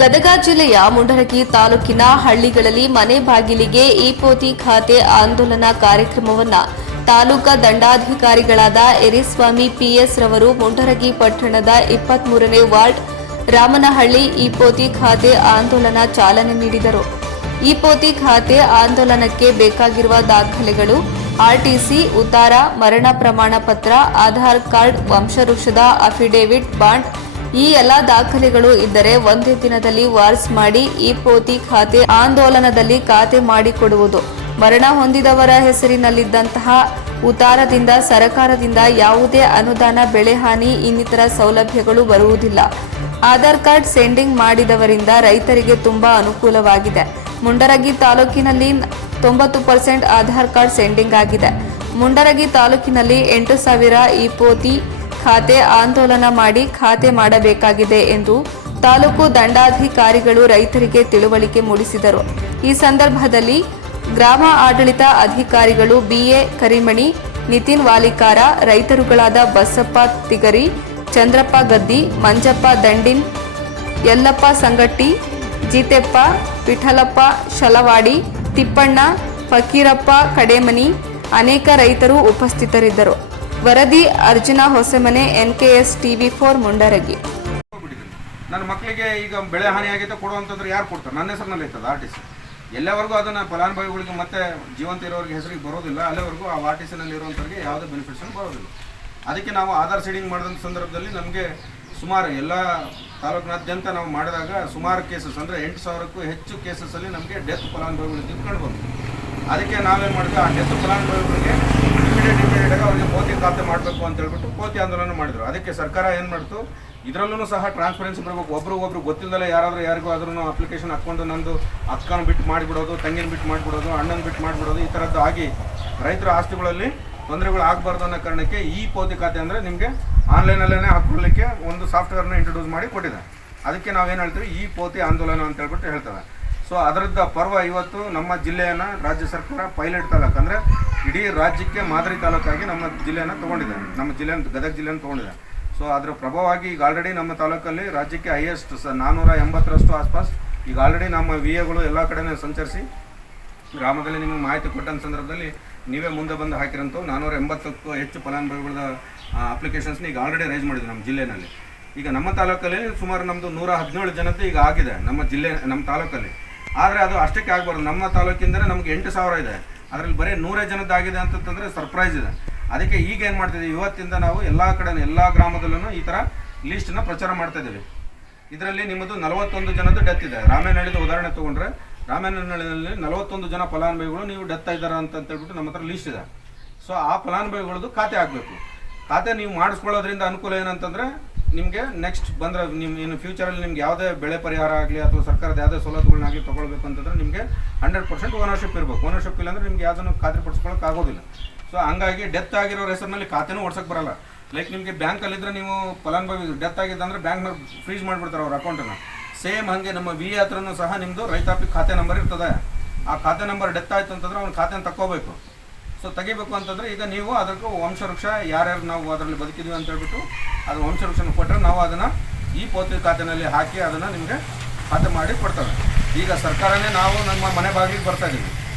ಗದಗ ಜಿಲ್ಲೆಯ ಮುಂಡರಗಿ ತಾಲೂಕಿನ ಹಳ್ಳಿಗಳಲ್ಲಿ ಮನೆ ಬಾಗಿಲಿಗೆ ಇ-ಪೋತಿ ಖಾತೆ ಆಂದೋಲನ ಕಾರ್ಯಕ್ರಮವನ್ನು ತಾಲೂಕಾ ದಂಡಾಧಿಕಾರಿಗಳಾದ ಎರಿಸ್ವಾಮಿ ಪಿಎಸ್ ರವರು ಮುಂಡರಗಿ ಪಟ್ಟಣದ 23ನೇ ವಾರ್ಡ್ ರಾಮನಹಳ್ಳಿ ಇ-ಪೋತಿ ಖಾತೆ ಆಂದೋಲನ ಚಾಲನೆ ನೀಡಿದರು. ಇ-ಪೋತಿ ಖಾತೆ ಆಂದೋಲನಕ್ಕೆ ಬೇಕಾಗಿರುವ ದಾಖಲೆಗಳು ಆರ್ಟಿಸಿ, ಉತ್ತಾರ, ಮರಣ ಪ್ರಮಾಣ ಪತ್ರ, ಆಧಾರ್ ಕಾರ್ಡ್, ವಂಶವೃಕ್ಷದ ಅಫಿಡೇವಿಟ್, ಬಾಂಡ್ ಈ ಎಲ್ಲ ದಾಖಲೆಗಳು ಇದ್ದರೆ ಒಂದೇ ದಿನದಲ್ಲಿ ವಾರ್ಸ್ ಮಾಡಿ ಇ-ಪೋತಿ ಖಾತೆ ಆಂದೋಲನದಲ್ಲಿ ಖಾತೆ ಮಾಡಿಕೊಡುವುದು. ಮರಣ ಹೊಂದಿದವರ ಹೆಸರಿನಲ್ಲಿದ್ದಂತಹ ಉತ್ತಾರದಿಂದ ಸರಕಾರದಿಂದ ಯಾವುದೇ ಅನುದಾನ, ಬೆಳೆಹಾನಿ ಇನ್ನಿತರ ಸೌಲಭ್ಯಗಳು ಬರುವುದಿಲ್ಲ. ಆಧಾರ್ ಕಾರ್ಡ್ ಸೆಂಡಿಂಗ್ ಮಾಡಿದವರಿಂದ ರೈತರಿಗೆ ತುಂಬಾ ಅನುಕೂಲವಾಗಿದೆ. ಮುಂಡರಗಿ ತಾಲೂಕಿನಲ್ಲಿ 90% ಆಧಾರ್ ಕಾರ್ಡ್ ಸೆಂಡಿಂಗ್ ಆಗಿದೆ. ಮುಂಡರಗಿ ತಾಲೂಕಿನಲ್ಲಿ 8,000 ಇ-ಪೋತಿ ಖಾತೆ ಆಂದೋಲನ ಮಾಡಿ ಖಾತೆ ಮಾಡಬೇಕಾಗಿದೆ ಎಂದು ತಾಲೂಕು ದಂಡಾಧಿಕಾರಿಗಳು ರೈತರಿಗೆ ತಿಳುವಳಿಕೆ ಮೂಡಿಸಿದರು. ಈ ಸಂದರ್ಭದಲ್ಲಿ ಗ್ರಾಮ ಆಡಳಿತ ಅಧಿಕಾರಿಗಳು ಬಿಎ ಕರಿಮಣಿ, ನಿತಿನ್ ವಾಲಿಕಾರ, ರೈತರುಗಳಾದ ಬಸಪ್ಪ ತಿಗರಿ, ಚಂದ್ರಪ್ಪ ಗದ್ದಿ, ಮಂಜಪ್ಪ ದಂಡಿನ್, ಯಲ್ಲಪ್ಪ ಸಂಗಟ್ಟಿ, ಜಿತೆಪ್ಪ, ವಿಠಲಪ್ಪ ಶಲವಾಡಿ, ತಿಪ್ಪಣ್ಣ, ಫಕೀರಪ್ಪ ಕಡೇಮನಿ ಅನೇಕ ರೈತರು ಉಪಸ್ಥಿತರಿದ್ದರು. ವರದಿ ಅರ್ಜುನ ಹೊಸಮನೆ, NKS TV4 ಮುಂಡರಗಿ. ನನ್ನ ಮಕ್ಕಳಿಗೆ ಈಗ ಬೆಳೆ ಹಾನಿ ಆಗಿದೆ ಕೊಡುವಂತಂದ್ರೆ ಯಾರು ಕೊಡ್ತಾರೆ? ನನ್ನ ಹೆಸರಿನಲ್ಲಿ ಇರ್ತದೆ ಆರ್ಟಿಸಿ. ಎಲ್ಲವರೆಗೂ ಅದನ್ನು ಫಲಾನುಭವಿಗಳಿಗೆ ಮತ್ತೆ ಜೀವಂತ ಇರೋರಿಗೆ ಹೆಸರಿಗೆ ಬರೋದಿಲ್ಲ, ಅಲ್ಲಿವರೆಗೂ ಆ ಆರ್ಟಿಸಿನಲ್ಲಿ ಇರುವಂಥವ್ರಿಗೆ ಯಾವುದೇ ಬೆನಿಫಿಟ್ಸ್ ಬರೋದಿಲ್ಲ. ಅದಕ್ಕೆ ನಾವು ಆಧಾರ್ ಸೀಡಿಂಗ್ ಮಾಡಿದಂಥ ಸಂದರ್ಭದಲ್ಲಿ ನಮಗೆ ಸುಮಾರು ಎಲ್ಲ ತಾಲೂಕಿನಾದ್ಯಂತ ನಾವು ಮಾಡಿದಾಗ ಸುಮಾರು ಕೇಸಸ್ ಅಂದರೆ 8,000ಕ್ಕೂ ಹೆಚ್ಚು ಕೇಸಸ್ಸಲ್ಲಿ ನಮಗೆ ಡೆತ್ ಫಲಾನುಭವಿಗಳು ಕಂಡು ಬಂತು. ಅದಕ್ಕೆ ನಾವೇನು ಮಾಡಿದ್ವಿ, ಆ ಡೆತ್ ಫಲಾನುಭವಿಗಳಿಗೆ ಇಮಿಡಿಯೇಟಾಗಿ ಅವರಿಗೆ ಪೋತಿ ಖಾತೆ ಮಾಡಬೇಕು ಅಂತ ಹೇಳ್ಬಿಟ್ಟು ಪೋತಿ ಆಂದೋಲನ ಮಾಡಿದ್ರು. ಅದಕ್ಕೆ ಸರ್ಕಾರ ಏನು ಮಾಡ್ತು, ಇದರಲ್ಲೂ ಸಹ ಟ್ರಾನ್ಸ್ಪರೆನ್ಸಿ ಬರಬೇಕು. ಒಬ್ರು ಗೊತ್ತಿಲ್ಲದಲ್ಲ ಯಾರಿಗೂ ಆದ್ರೂ ಅಪ್ಲಿಕೇಶನ್ ಹಾಕ್ಕೊಂಡು ನಂದು ಅಕ್ಕನ ಬಿಟ್ಟು ಮಾಡಿಬಿಡೋದು, ತಂಗಿನ ಬಿಟ್ಟು ಮಾಡಿಬಿಡೋದು, ಅಣ್ಣನ ಬಿಟ್ಟು ಮಾಡಿಬಿಡೋದು, ಈ ಥರದ್ದು ಆಗಿ ರೈತರ ಆಸ್ತಿಗಳಲ್ಲಿ ತೊಂದರೆಗಳು ಆಗಬಾರ್ದು ಅನ್ನೋ ಕಾರಣಕ್ಕೆ ಈ ಪೋತಿ ಖಾತೆ ಅಂದರೆ ನಿಮಗೆ ಆನ್ಲೈನಲ್ಲೇ ಹಾಕೊಳ್ಳಲಿಕ್ಕೆ ಒಂದು ಸಾಫ್ಟ್ವೇರ್ನ ಇಂಟ್ರೊಡ್ಯೂಸ್ ಮಾಡಿ ಕೊಟ್ಟಿದೆ. ಅದಕ್ಕೆ ನಾವೇನು ಹೇಳ್ತೀವಿ, ಈ ಪೋತಿ ಆಂದೋಲನ ಅಂತ ಹೇಳ್ಬಿಟ್ಟು ಹೇಳ್ತೇವೆ. ಸೊ ಅದರದ್ದು ಪರ್ವ ಇವತ್ತು ನಮ್ಮ ಜಿಲ್ಲೆಯನ್ನು ರಾಜ್ಯ ಸರ್ಕಾರ ಪೈಲಟ್ ತಾಲೂಕು ಅಂದರೆ ಇಡೀ ರಾಜ್ಯಕ್ಕೆ ಮಾದರಿ ತಾಲೂಕಾಗಿ ನಮ್ಮ ಜಿಲ್ಲೆಯನ್ನು ತೊಗೊಂಡಿದೆ. ನಮ್ಮ ಜಿಲ್ಲೆಯನ್ನು ಗದಗ ಜಿಲ್ಲೆಯನ್ನು ತೊಗೊಂಡಿದೆ. ಸೊ ಅದರ ಪ್ರಭಾವವಾಗಿ ಈಗ ಆಲ್ರೆಡಿ ನಮ್ಮ ತಾಲೂಕಲ್ಲಿ ರಾಜ್ಯಕ್ಕೆ ಹೈಯೆಸ್ಟ್ 480ರಷ್ಟು ಆಸ್ಪಾಸ್ ಈಗ ಆಲ್ರೆಡಿ ನಮ್ಮ VAಗಳು ಎಲ್ಲ ಕಡೆನೇ ಸಂಚರಿಸಿ ಗ್ರಾಮದಲ್ಲಿ ನಿಮಗೆ ಮಾಹಿತಿ ಕೊಟ್ಟಂಥ ಸಂದರ್ಭದಲ್ಲಿ ನೀವೇ ಮುಂದೆ ಬಂದು ಹಾಕಿರೋಂಥವು 480ಕ್ಕೂ ಹೆಚ್ಚು ಫಲಾನುಭವಿಗಳ ಅಪ್ಲಿಕೇಶನ್ಸ್ನ ಈಗ ಆಲ್ರೆಡಿ ರೈಸ್ ಮಾಡಿದ್ವಿ ನಮ್ಮ ಜಿಲ್ಲೆಯಲ್ಲಿ. ಈಗ ನಮ್ಮ ತಾಲೂಕಲ್ಲಿ ಸುಮಾರು ನಮ್ಮದು 117 ಜನದ್ದು ಈಗ ಆಗಿದೆ ನಮ್ಮ ತಾಲೂಕಲ್ಲಿ. ಆದರೆ ಅದು ಅಷ್ಟಕ್ಕೆ ಆಗಬಾರ್ದು. ನಮ್ಮ ತಾಲೂಕಿಂದಲೇ ನಮಗೆ 8,000 ಇದೆ, ಅದರಲ್ಲಿ ಬರೀ 100 ಜನದ್ದಾಗಿದೆ ಅಂತಂದರೆ ಸರ್ಪ್ರೈಸ್ ಇದೆ. ಅದಕ್ಕೆ ಈಗ ಏನು ಮಾಡ್ತಿದ್ದೀವಿ, ಇವತ್ತಿಂದ ನಾವು ಎಲ್ಲ ಕಡೆ ಎಲ್ಲ ಗ್ರಾಮದಲ್ಲೂ ಈ ಥರ ಲೀಸ್ಟನ್ನು ಪ್ರಚಾರ ಮಾಡ್ತಾಯಿದ್ದೀವಿ. ಇದರಲ್ಲಿ ನಿಮ್ಮದು 41 ಜನದ್ದು ಡೆತ್ ಇದೆ. ರಾಮೇನಹಳ್ಳಿದ ಉದಾಹರಣೆ ತೊಗೊಂಡ್ರೆ ರಾಮೇನಹಳ್ಳಿಯಲ್ಲಿ 41 ಜನ ಫಲಾನುಭವಿಗಳು ನೀವು ಡೆತ್ ಇದ್ದಾರೆ ಅಂತೇಳ್ಬಿಟ್ಟು ನಮ್ಮ ಹತ್ರ ಲೀಸ್ಟ್ ಇದೆ. ಸೊ ಆ ಫಲಾನುಭವಿಗಳದ್ದು ಖಾತೆ ಆಗಬೇಕು. ಖಾತೆ ನೀವು ಮಾಡಿಸ್ಕೊಳ್ಳೋದ್ರಿಂದ ಅನುಕೂಲ ಏನಂತಂದರೆ ನಿಮಗೆ ನೆಕ್ಸ್ಟ್ ಬಂದರೆ ಇನ್ನು ಫ್ಯೂಚರಲ್ಲಿ ನಿಮ್ಗೆ ಯಾವುದೇ ಬೆಳೆ ಪರಿಹಾರ ಆಗಲಿ ಅಥವಾ ಸರ್ಕಾರದ ಯಾವುದೇ ಸವಲತ್ತುಗಳನ್ನಾಗಲಿ ತೊಗೊಳ್ಬೇಕು ಅಂತಂದರೆ ನಿಮಗೆ 100% ಓನರ್ಶಿಪ್ ಇರಬೇಕು. ಓನರ್ಶಿಪ್ ಇಲ್ಲಾಂದರೆ ನಿಮ್ಗೆ ಯಾವುದನ್ನು ಖಾತ್ರಿಪಡಿಸ್ಕೊಳ್ಳೋಕೆ ಆಗೋದಿಲ್ಲ. ಸೊ ಹಂಗಾಗಿ ಡೆತ್ ಆಗಿರೋರ ಹೆಸರಿನಲ್ಲಿ ಖಾತೆನೂ ಓಡ್ಸೋಕ್ಕೆ ಬರಲ್ಲ. ಲೈಕ್ ನಿಮಗೆ ಬ್ಯಾಂಕಲ್ಲಿದ್ದರೆ ನೀವು ಫಲಾನುಭವಿ ಡೆತ್ ಆಗಿದೆ ಅಂದರೆ ಬ್ಯಾಂಕ್ನವ್ರು ಫ್ರೀಸ್ ಮಾಡಿಬಿಡ್ತಾರೆ ಅವ್ರ ಅಕೌಂಟನ್ನು. ಸೇಮ್ ಹಾಗೆ ನಮ್ಮ VA ಹತ್ರನೂ ಸಹ ನಿಮ್ಮದು ರೈತಾಪಿ ಖಾತೆ ನಂಬರ್ ಇರ್ತದೆ. ಆ ಖಾತೆ ನಂಬರ್ ಡೆತ್ ಆಯಿತು ಅಂತಂದರೆ ಅವ್ನ ಖಾತೆನ ತಗೋಬೇಕು. ಸೊ ತೆಗಿಬೇಕು ಅಂತಂದರೆ ಈಗ ನೀವು ಅದಕ್ಕೂ ವಂಶವೃಕ್ಷ ಯಾರ್ಯಾರು ನಾವು ಅದರಲ್ಲಿ ಬದುಕಿದ್ವಿ ಅಂತ ಹೇಳ್ಬಿಟ್ಟು ಅದು ವಂಶವೃಕ್ಷನ ಕೊಟ್ಟರೆ ನಾವು ಅದನ್ನು ಈ ಪೋತಿ ಖಾತೆನಲ್ಲಿ ಹಾಕಿ ಅದನ್ನು ನಿಮಗೆ ಖಾತೆ ಮಾಡಿ ಕೊಡ್ತೇವೆ. ಈಗ ಸರ್ಕಾರನೇ ನಾವು ನಮ್ಮ ಮನೆ ಬಾಗಿಲಿಗೆ ಬರ್ತಾಯಿದ್ದೀವಿ.